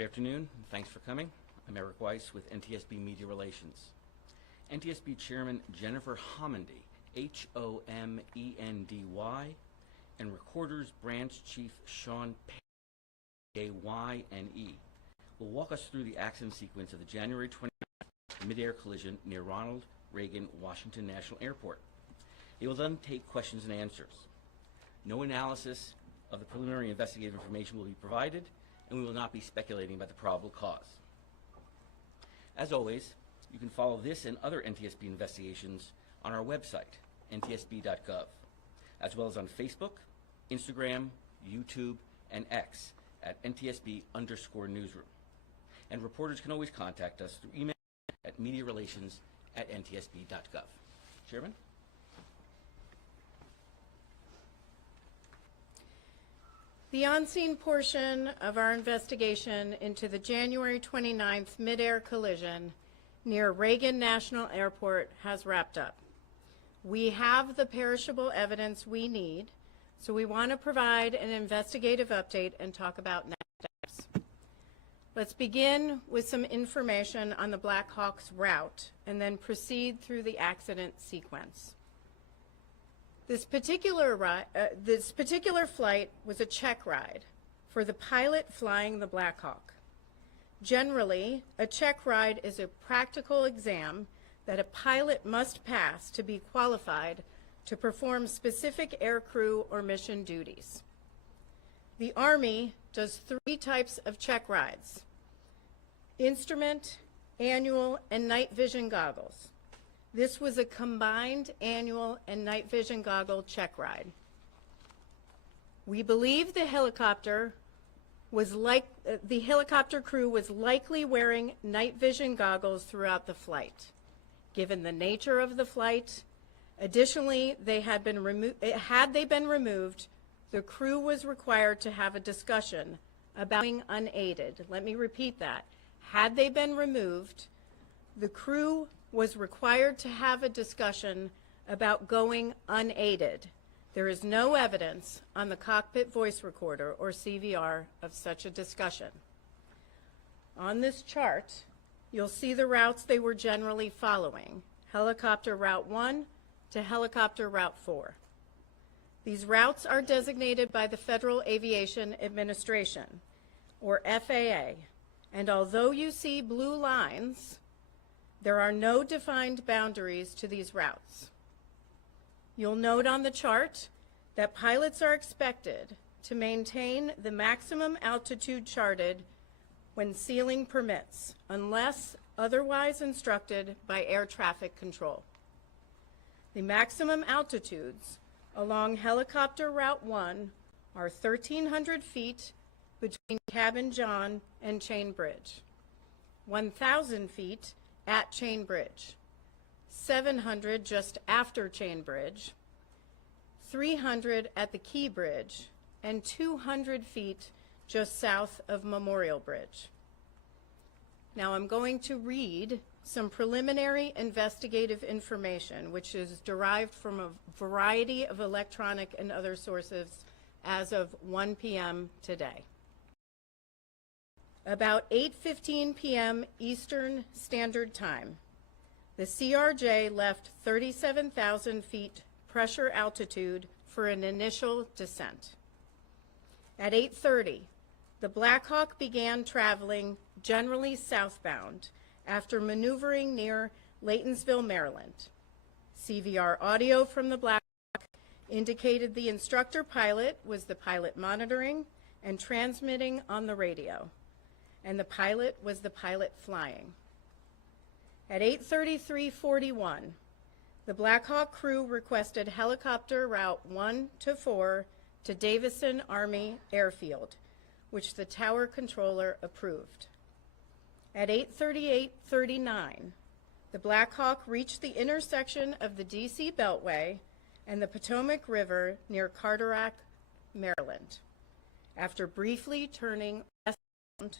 Good afternoon, and thanks for coming. I'm Eric Weiss with NTSB Media Relations. NTSB Chairman Jennifer Homendy, Homendy, and Recorders Branch Chief Sean Payne, Ayne, will walk us through the accident sequence of the January 29th mid-air collision near Ronald Reagan Washington National Airport. They will then take questions and answers. No analysis of the preliminary investigative information will be provided, and we will not be speculating about the probable cause. As always, you can follow this and other NTSB investigations on our website, ntsb.gov, as well as on Facebook, Instagram, YouTube, and X at NTSB_newsroom. And reporters can always contact us through email at mediarelations@ntsb.gov. Chairman? The on-scene portion of our investigation into the January 29th mid-air collision near Reagan National Airport has wrapped up. We have the perishable evidence we need, so we want to provide an investigative update and talk about next steps. Let's begin with some information on the Black Hawk's route and then proceed through the accident sequence. This particular flight was a check ride for the pilot flying the Black Hawk. Generally, a check ride is a practical exam that a pilot must pass to be qualified to perform specific aircrew or mission duties. The Army does 3 types of check rides: instrument, annual, and night vision goggles. This was a combined annual and night vision goggle check ride. We believe the helicopter crew was likely wearing night vision goggles throughout the flight, given the nature of the flight. Additionally, had they been removed, the crew was required to have a discussion about going unaided. Let me repeat that. Had they been removed, the crew was required to have a discussion about going unaided. There is no evidence on the cockpit voice recorder, or CVR, of such a discussion. On this chart, you'll see the routes they were generally following: Helicopter Route 1 to Helicopter Route 4. These routes are designated by the Federal Aviation Administration, or FAA, and although you see blue lines, there are no defined boundaries to these routes. You'll note on the chart that pilots are expected to maintain the maximum altitude charted when ceiling permits, unless otherwise instructed by air traffic control. The maximum altitudes along Helicopter Route 1 are 1,300 feet between Cabin John and Chain Bridge, 1,000 feet at Chain Bridge, 700 just after Chain Bridge, 300 at the Key Bridge, and 200 feet just south of Memorial Bridge. Now I'm going to read some preliminary investigative information, which is derived from a variety of electronic and other sources as of 1 p.m. today. About 8:15 p.m. Eastern Standard Time, the CRJ left 37,000 feet pressure altitude for an initial descent. At 8:30, the Black Hawk began traveling generally southbound after maneuvering near Laytonsville, Maryland. CVR audio from the Black Hawk indicated the instructor pilot was the pilot monitoring and transmitting on the radio, and the pilot was the pilot flying. At 8:33:41, the Black Hawk crew requested Helicopter Route 1 to 4 to Davison Army Airfield, which the tower controller approved. At 8:38:39, the Black Hawk reached the intersection of the DC Beltway and the Potomac River near Carteret, Maryland. After briefly turning westbound,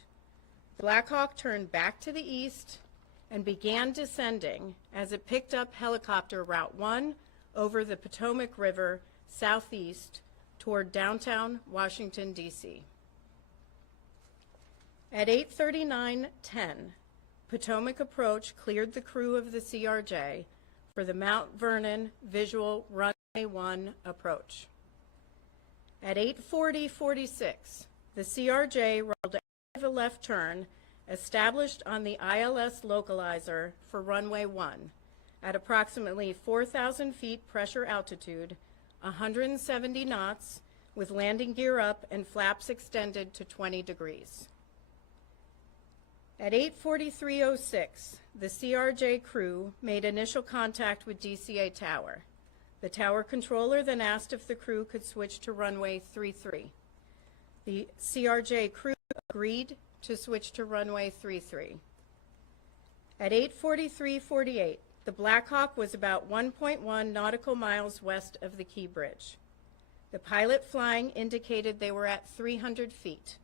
the Black Hawk turned back to the east and began descending as it picked up Helicopter Route 1 over the Potomac River southeast toward downtown Washington, D.C. At 8:39:10, Potomac approach cleared the crew of the CRJ for the Mount Vernon visual runway 1 approach. At 8:40:46, the CRJ rolled out of a left turn established on the ILS localizer for runway 1 at approximately 4,000 feet pressure altitude, 170 knots, with landing gear up and flaps extended to 20 degrees. At 8:43:06, the CRJ crew made initial contact with DCA Tower. The tower controller then asked if the crew could switch to runway 33. The CRJ crew agreed to switch to runway 33. At 8:43:48, the Black Hawk was about 1.1 nautical miles west of the Key Bridge. The pilot flying indicated they were at 300 feet.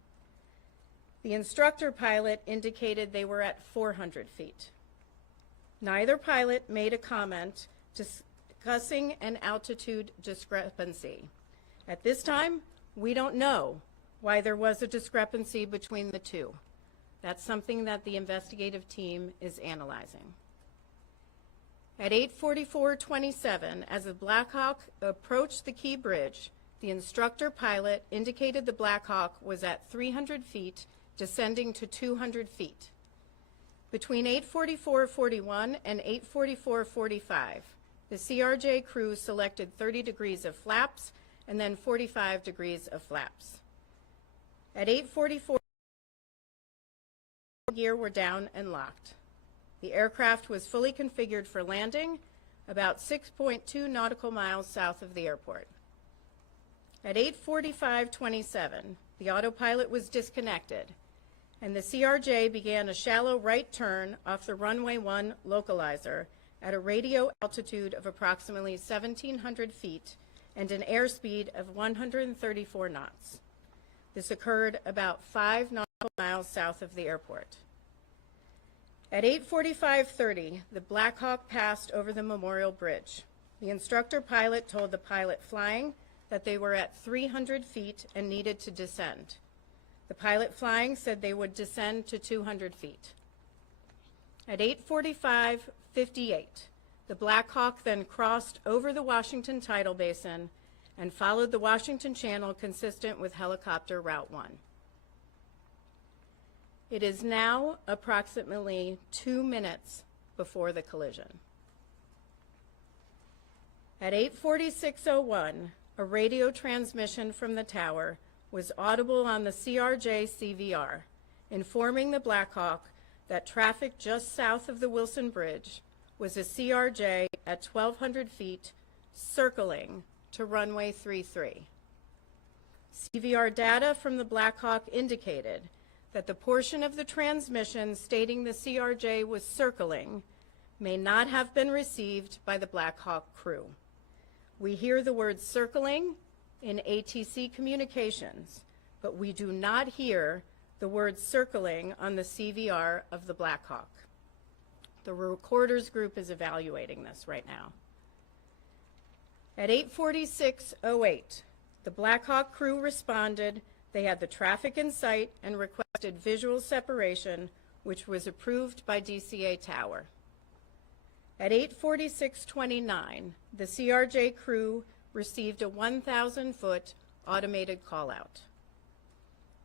The instructor pilot indicated they were at 400 feet. Neither pilot made a comment discussing an altitude discrepancy. At this time, we don't know why there was a discrepancy between the two. That's something that the investigative team is analyzing. At 8:44:27, as the Black Hawk approached the Key Bridge, the instructor pilot indicated the Black Hawk was at 300 feet, descending to 200 feet. Between 8:44:41 and 8:44:45, the CRJ crew selected 30 degrees of flaps and then 45 degrees of flaps. At 8:44, gear were down and locked. The aircraft was fully configured for landing about 6.2 nautical miles south of the airport. At 8:45:27, the autopilot was disconnected, and the CRJ began a shallow right turn off the runway 1 localizer at a radio altitude of approximately 1,700 feet and an airspeed of 134 knots. This occurred about 5 nautical miles south of the airport. At 8:45:30, the Black Hawk passed over the Memorial Bridge. The instructor pilot told the pilot flying that they were at 300 feet and needed to descend. The pilot flying said they would descend to 200 feet. At 8:45:58, the Black Hawk then crossed over the Washington Tidal Basin and followed the Washington Channel consistent with helicopter Route 1. It is now approximately 2 minutes before the collision. At 8:46:01, a radio transmission from the tower was audible on the CRJ CVR, informing the Black Hawk that traffic just south of the Wilson Bridge was a CRJ at 1,200 feet circling to runway 33. CVR data from the Black Hawk indicated that the portion of the transmission stating the CRJ was circling may not have been received by the Black Hawk crew. We hear the word circling in ATC communications, but we do not hear the word circling on the CVR of the Black Hawk. The recorders group is evaluating this right now. At 8:46:08, the Black Hawk crew responded. They had the traffic in sight and requested visual separation, which was approved by DCA Tower. At 8:46:29, the CRJ crew received a 1,000-foot automated call-out.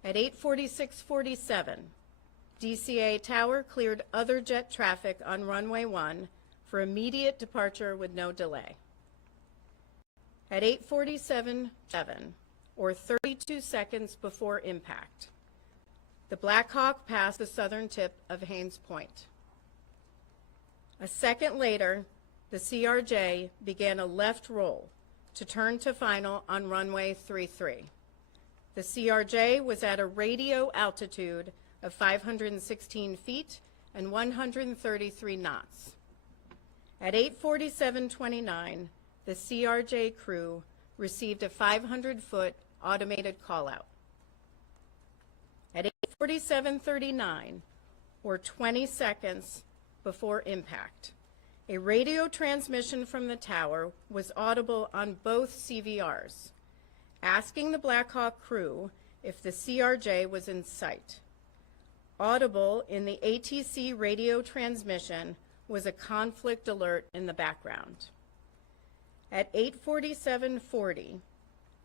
At 8:46:47, DCA Tower cleared other jet traffic on runway 1 for immediate departure with no delay. At 8:47:07, or 32 seconds before impact, the Black Hawk passed the southern tip of Haines Point. A second later, the CRJ began a left roll to turn to final on runway 33. The CRJ was at a radio altitude of 516 feet and 133 knots. At 8:47:29, the CRJ crew received a 500-foot automated call-out. At 8:47:39, or 20 seconds before impact, a radio transmission from the tower was audible on both CVRs, asking the Black Hawk crew if the CRJ was in sight. Audible in the ATC radio transmission was a conflict alert in the background. At 8:47:40,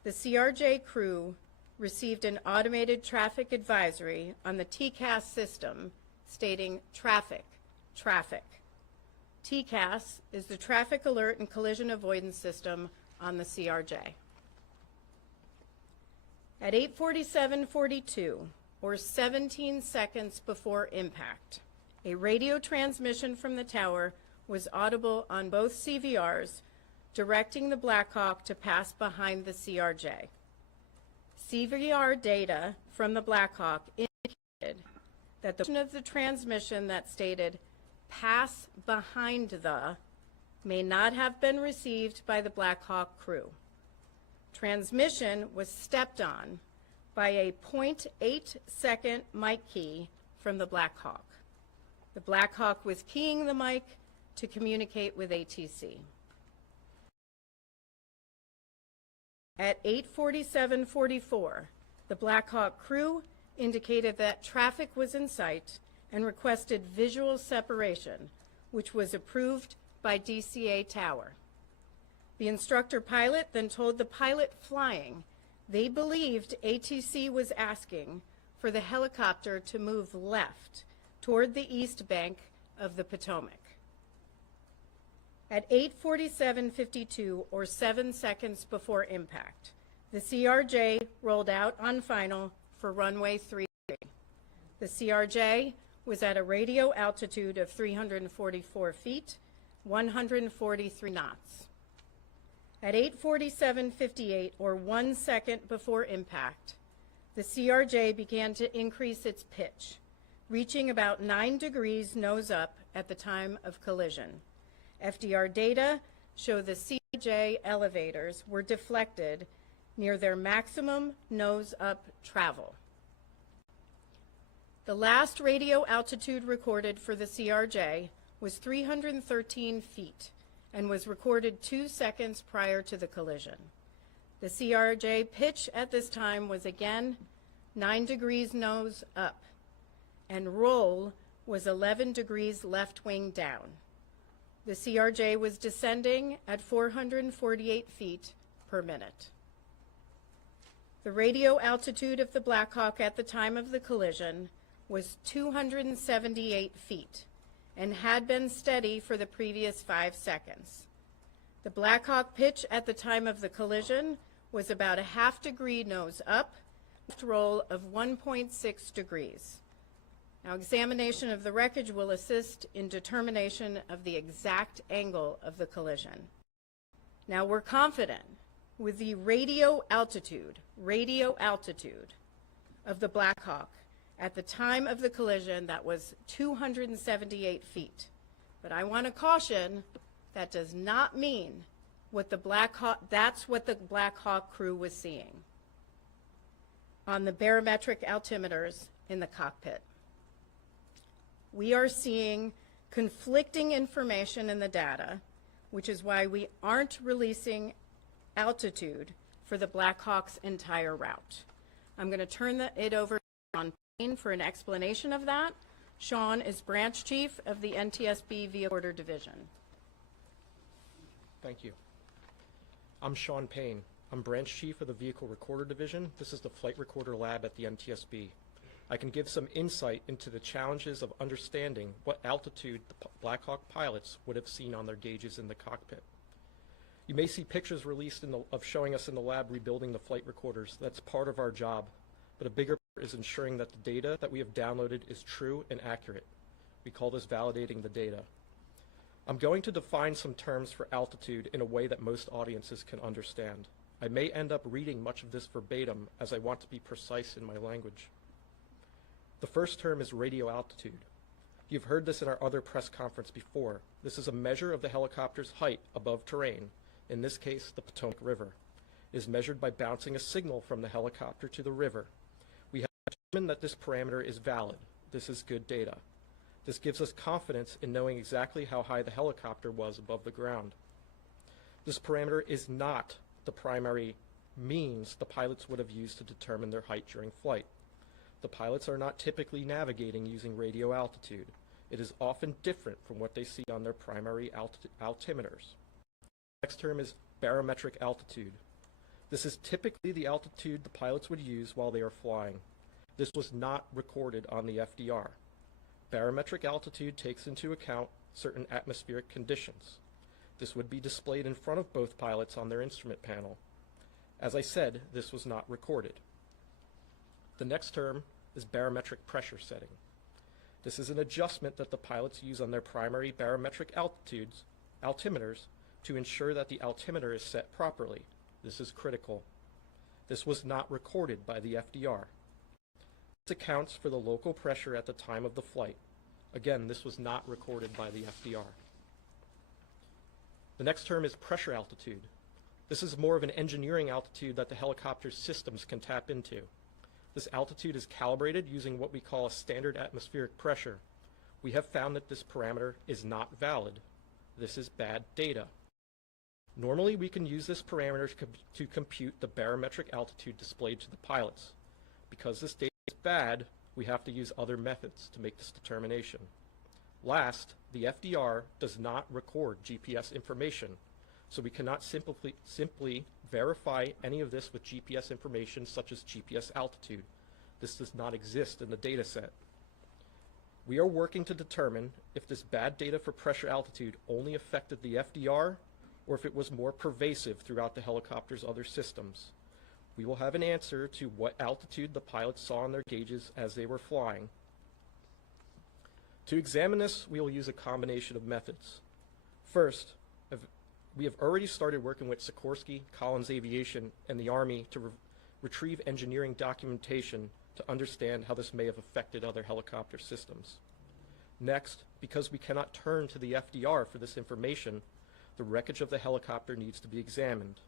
the CRJ crew received an automated traffic advisory on the TCAS system stating traffic, traffic. TCAS is the Traffic Alert and Collision Avoidance System on the CRJ. At 8:47:42, or 17 seconds before impact, a radio transmission from the tower was audible on both CVRs, directing the Black Hawk to pass behind the CRJ. CVR data from the Black Hawk indicated that the portion of the transmission that stated pass behind the may not have been received by the Black Hawk crew. Transmission was stepped on by a 0.8-second mic key from the Black Hawk. The Black Hawk was keying the mic to communicate with ATC. At 8:47:44, the Black Hawk crew indicated that traffic was in sight and requested visual separation, which was approved by DCA Tower. The instructor pilot then told the pilot flying they believed ATC was asking for the helicopter to move left toward the east bank of the Potomac. At 8:47:52, or 7 seconds before impact, the CRJ rolled out on final for runway 33. The CRJ was at a radio altitude of 344 feet, 143 knots. At 8:47:58, or 1 second before impact, the CRJ began to increase its pitch, reaching about 9 degrees nose up at the time of collision. FDR data show the CRJ elevators were deflected near their maximum nose-up travel. The last radio altitude recorded for the CRJ was 313 feet and was recorded 2 seconds prior to the collision. The CRJ pitch at this time was again 9 degrees nose up, and roll was 11 degrees left wing down. The CRJ was descending at 448 feet per minute. The radio altitude of the Black Hawk at the time of the collision was 278 feet and had been steady for the previous 5 seconds. The Black Hawk pitch at the time of the collision was about a half degree nose up, roll of 1.6 degrees. Now, examination of the wreckage will assist in determination of the exact angle of the collision. Now, we're confident with the radio altitude of the Black Hawk at the time of the collision that was 278 feet. But I want to caution, that does not mean what the Black Hawk, that's what the Black Hawk crew was seeing on the barometric altimeters in the cockpit. We are seeing conflicting information in the data, which is why we aren't releasing altitude for the Black Hawk's entire route. I'm going to turn it over to Sean Payne for an explanation of that. Sean is branch chief of the NTSB Vehicle Recorder Division. Thank you. I'm Sean Payne. I'm branch chief of the Vehicle Recorder Division. This is the flight recorder lab at the NTSB. I can give some insight into the challenges of understanding what altitude the Black Hawk pilots would have seen on their gauges in the cockpit. You may see pictures released of showing us in the lab rebuilding the flight recorders. That's part of our job, but a bigger part is ensuring that the data that we have downloaded is true and accurate. We call this validating the data. I'm going to define some terms for altitude in a way that most audiences can understand. I may end up reading much of this verbatim as I want to be precise in my language. The first term is radio altitude. You've heard this in our other press conference before. This is a measure of the helicopter's height above terrain, in this case, the Potomac River. It is measured by bouncing a signal from the helicopter to the river. We have determined that this parameter is valid. This is good data. This gives us confidence in knowing exactly how high the helicopter was above the ground. This parameter is not the primary means the pilots would have used to determine their height during flight. The pilots are not typically navigating using radio altitude. It is often different from what they see on their primary altimeters. Next term is barometric altitude. This is typically the altitude the pilots would use while they are flying. This was not recorded on the FDR. Barometric altitude takes into account certain atmospheric conditions. This would be displayed in front of both pilots on their instrument panel. As I said, this was not recorded. The next term is barometric pressure setting. This is an adjustment that the pilots use on their primary barometric altimeters to ensure that the altimeter is set properly. This is critical. This was not recorded by the FDR. This accounts for the local pressure at the time of the flight. Again, this was not recorded by the FDR. The next term is pressure altitude. This is more of an engineering altitude that the helicopter's systems can tap into. This altitude is calibrated using what we call a standard atmospheric pressure. We have found that this parameter is not valid. This is bad data. Normally, we can use this parameter to compute the barometric altitude displayed to the pilots. Because this data is bad, we have to use other methods to make this determination. Last, the FDR does not record GPS information, so we cannot simply verify any of this with GPS information such as GPS altitude. This does not exist in the data set. We are working to determine if this bad data for pressure altitude only affected the FDR or if it was more pervasive throughout the helicopter's other systems. We will have an answer to what altitude the pilots saw on their gauges as they were flying. To examine this, we will use a combination of methods. First, we have already started working with Sikorsky, Collins Aviation, and the Army to retrieve engineering documentation to understand how this may have affected other helicopter systems. Next, because we cannot turn to the FDR for this information, the wreckage of the helicopter needs to be examined.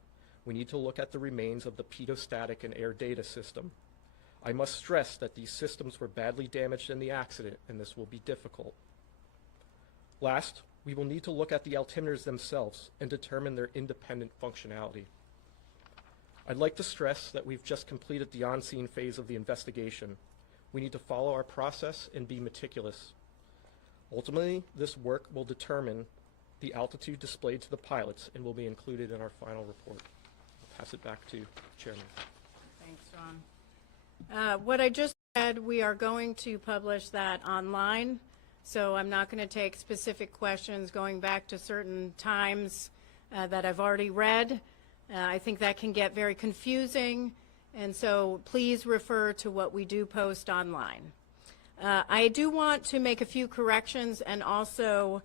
We need to look at the remains of the pedostatic and air data system. I must stress that these systems were badly damaged in the accident, and this will be difficult. Last, we will need to look at the altimeters themselves and determine their independent functionality. I'd like to stress that we've just completed the on-scene phase of the investigation. We need to follow our process and be meticulous. Ultimately, this work will determine the altitude displayed to the pilots and will be included in our final report. I'll pass it back to Chairman. Thanks, John. What I just said, we are going to publish that online, so I'm not going to take specific questions going back to certain times that I've already read. I think that can get very confusing, and so please refer to what we do post online. I do want to make a few corrections and also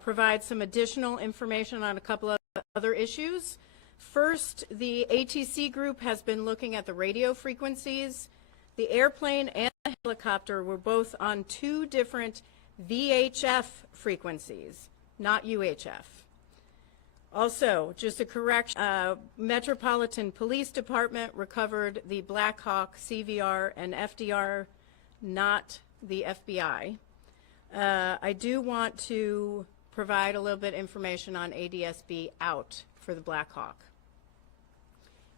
provide some additional information on a couple of other issues. First, the ATC group has been looking at the radio frequencies. The airplane and the helicopter were both on two different VHF frequencies, not UHF. Also, just a correction, Metropolitan Police Department recovered the Black Hawk CVR and FDR, not the FBI. I do want to provide a little bit of information on ADSB out for the Black Hawk.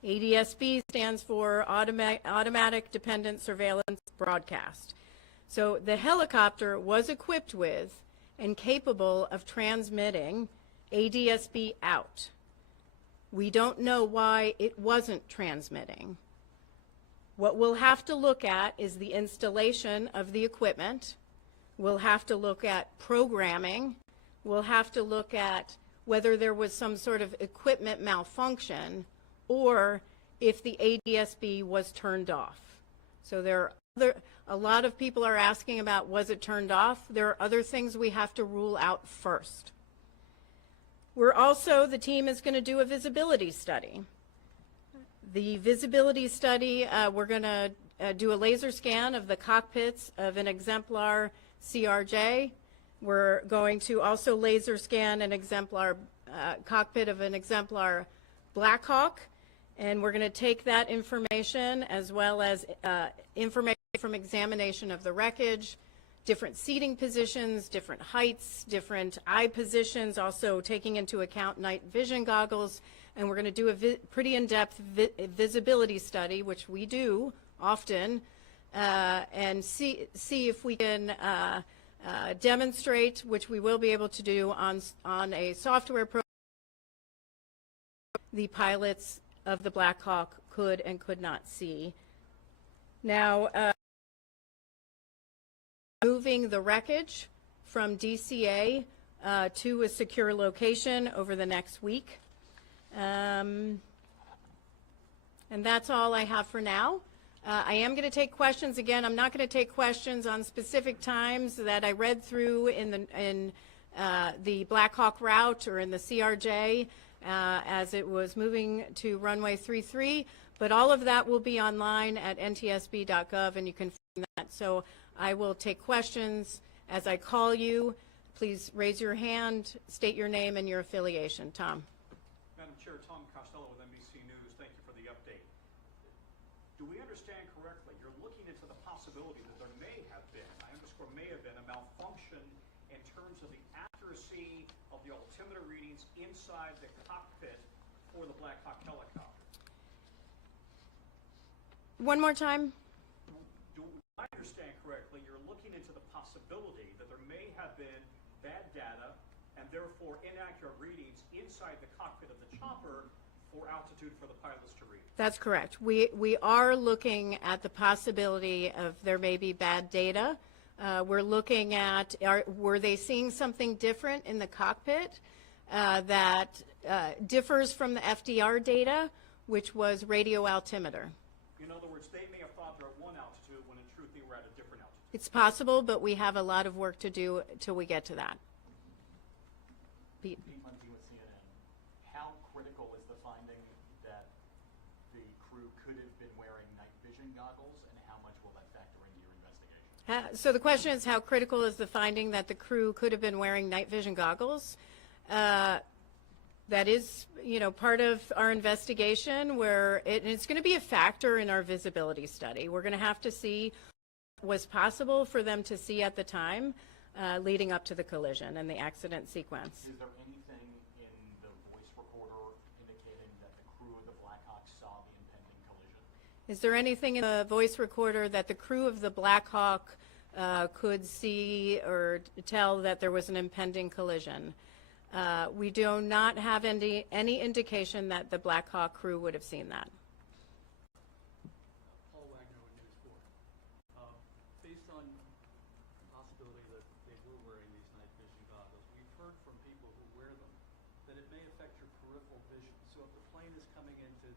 ADSB stands for Automatic Dependent Surveillance Broadcast. So the helicopter was equipped with and capable of transmitting ADSB out. We don't know why it wasn't transmitting. What we'll have to look at is the installation of the equipment. We'll have to look at programming. We'll have to look at whether there was some sort of equipment malfunction or if the ADSB was turned off. So there are a lot of people are asking about, was it turned off? There are other things we have to rule out first. The team is going to do a visibility study. The visibility study, we're going to do a laser scan of the cockpits of an exemplar CRJ. We're going to also laser scan an exemplar cockpit of an exemplar Black Hawk, and we're going to take that information as well as information from examination of the wreckage, different seating positions, different heights, different eye positions, also taking into account night vision goggles, and we're going to do a pretty in-depth visibility study, which we do often, and see if we can demonstrate, which we will be able to do on a software program, the pilots of the Black Hawk could and could not see. Now, moving the wreckage from DCA to a secure location over the next week. And that's all I have for now. I am going to take questions. Again, I'm not going to take questions on specific times that I read through in the Black Hawk route or in the CRJ as it was moving to runway 33, but all of that will be online at ntsb.gov, and you can find that. So I will take questions as I call you. Please raise your hand, state your name and your affiliation. Tom. Madam Chair, Tom Costello with NBC News. Thank you for the update. Do we understand correctly, you're looking into the possibility that there may have been, I underscore may have been, a malfunction in terms of the accuracy of the altimeter readings inside the cockpit for the Black Hawk helicopter? One more time. Do I understand correctly, you're looking into the possibility that there may have been bad data and therefore inaccurate readings inside the cockpit of the chopper for altitude for the pilots to read? That's correct. We are looking at the possibility of there may be bad data. We're looking at, were they seeing something different in the cockpit that differs from the FDR data, which was radio altimeter? In other words, they may have thought they're at one altitude when in truth they were at a different altitude. It's possible, but we have a lot of work to do till we get to that. Pete. Pete Muncie with CNN. How critical is the finding that the crew could have been wearing night vision goggles, and how much will that factor into your investigation? So the question is, how critical is the finding that the crew could have been wearing night vision goggles? That is, part of our investigation, where it's going to be a factor in our visibility study. We're going to have to see what was possible for them to see at the time leading up to the collision and the accident sequence. Is there anything in the voice recorder indicating that the crew of the Black Hawk saw the impending collision? Is there anything in the voice recorder that the crew of the Black Hawk could see or tell that there was an impending collision? We do not have any indication that the Black Hawk crew would have seen that. Paul Wagner with News 4. Based on the possibility that they were wearing these night vision goggles, we've heard from people who wear them that it may affect your peripheral vision. So if the plane is coming into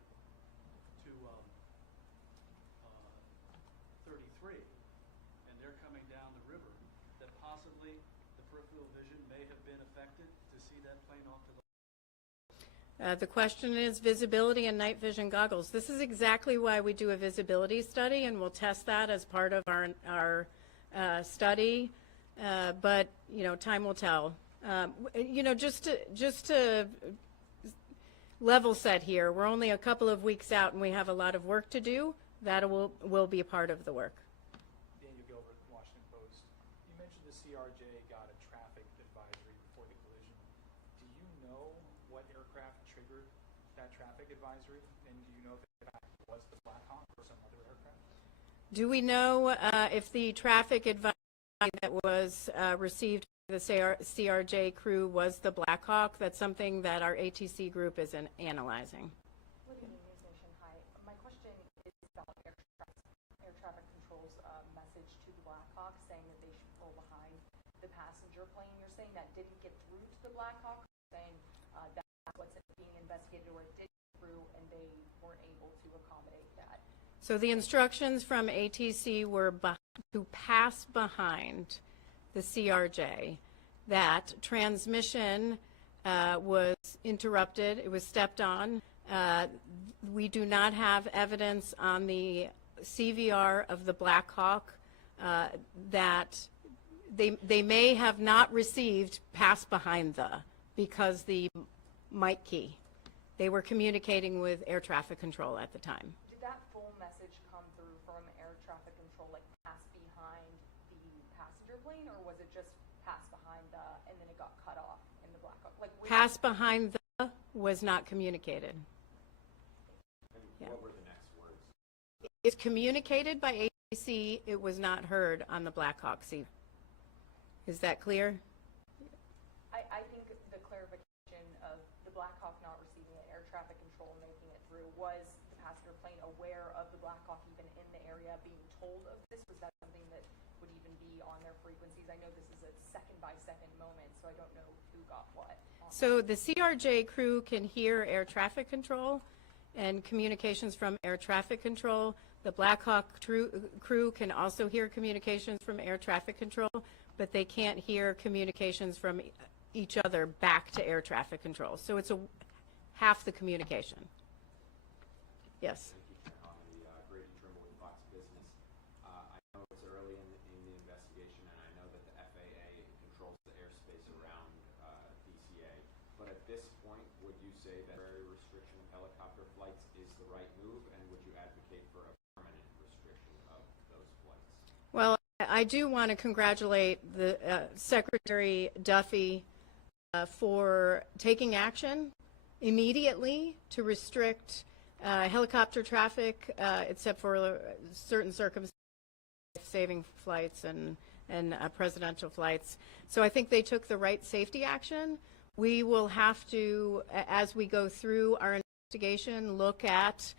33 and they're coming down the river, that possibly the peripheral vision may have been affected to see that plane off to the The question is visibility and night vision goggles. This is exactly why we do a visibility study, and we'll test that as part of our study. But time will tell. Just to level set here, we're only a couple of weeks out, and we have a lot of work to do. That will be a part of the work. Daniel Gilbert, Washington Post. You mentioned the CRJ got a traffic advisory before the collision. Do you know what aircraft triggered that traffic advisory? And do you know if it was the Black Hawk or some other aircraft? Do we know if the traffic advisory that was received by the CRJ crew was the Black Hawk? That's something that our ATC group is analyzing. Message to the Black Hawk saying that they should pull behind the passenger plane. You're saying that didn't get through to the Black Hawk, saying that's what's being investigated, or it did get through and they weren't able to accommodate that? So the instructions from ATC were to pass behind the CRJ. That transmission was interrupted. It was stepped on. We do not have evidence on the CVR of the Black Hawk that they may have not received pass behind because the mic key. They were communicating with air traffic control at the time. Did that full message come through from air traffic control, like pass behind the passenger plane, or was it just pass behind and then it got cut off in the Black Hawk? Pass behind was not communicated. What were the next words? it's communicated by ATC. It was not heard on the Black Hawk Sea. Is that clear? I think the clarification of the Black Hawk not receiving an air traffic control and making it through, was the passenger plane aware of the Black Hawk even in the area being told of this? Was that something that would even be on their frequencies? I know this is a second-by-second moment, so I don't know who got what. So the CRJ crew can hear air traffic control and communications from air traffic control. The Black Hawk crew can also hear communications from air traffic control, but they can't hear communications from each other back to air traffic control. So it's half the communication. Yes. Thank you, Grady Trimble with Fox Business. I know it's early in the investigation, and I know that the FAA controls the airspace around DCA. But at this point, would you say that temporary restriction of helicopter flights is the right move, and would you advocate for a permanent restriction of those flights? Well, I do want to congratulate the Secretary Duffy for taking action immediately to restrict helicopter traffic, except for certain circumstances, saving flights and presidential flights. So I think they took the right safety action. We will have to, as we go through our investigation, look at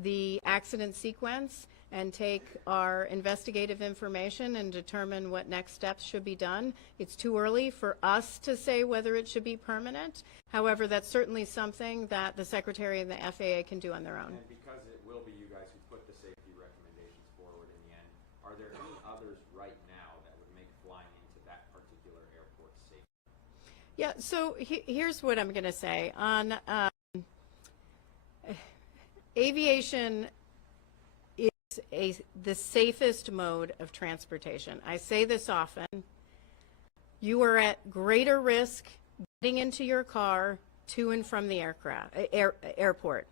the accident sequence and take our investigative information and determine what next steps should be done. It's too early for us to say whether it should be permanent. However, that's certainly something that the Secretary and the FAA can do on their own. And because it will be you guys who put the safety recommendations forward in the end, are there any others right now that would make flying into that particular airport safe? Yeah, so here's what I'm going to say. On aviation is the safest mode of transportation. I say this often. You are at greater risk getting into your car to and from the airport.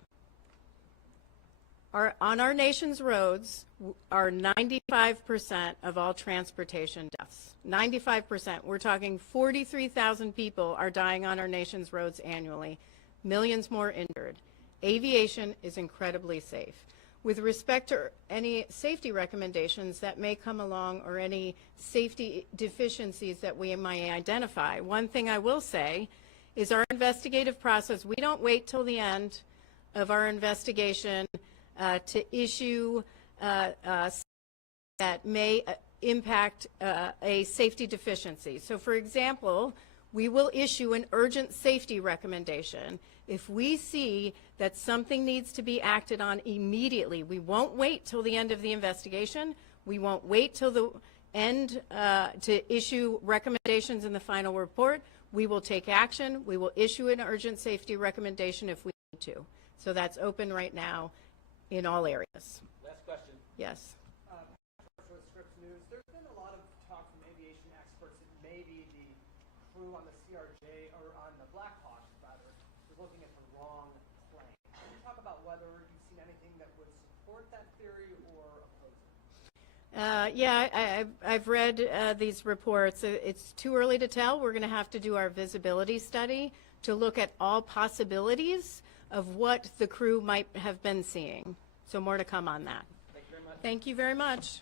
On our nation's roads are 95% of all transportation deaths. 95%. We're talking 43,000 people are dying on our nation's roads annually, millions more injured. Aviation is incredibly safe. With respect to any safety recommendations that may come along or any safety deficiencies that we might identify, one thing I will say is our investigative process, we don't wait till the end of our investigation to issue that may impact a safety deficiency. So for example, we will issue an urgent safety recommendation if we see that something needs to be acted on immediately. We won't wait till the end of the investigation. We won't wait till the end to issue recommendations in the final report. We will take action. We will issue an urgent safety recommendation if we need to. So that's open right now in all areas. Last question. Yes. For Scripps News, there's been a lot of talk from aviation experts that maybe the crew on the CRJ or on the Black Hawk, rather, was looking at the wrong plane. Can you talk about whether you've seen anything that would support that theory or oppose it? Yeah, I've read these reports. It's too early to tell. We're going to have to do our visibility study to look at all possibilities of what the crew might have been seeing. So more to come on that. Thank you very much. Thank you very much.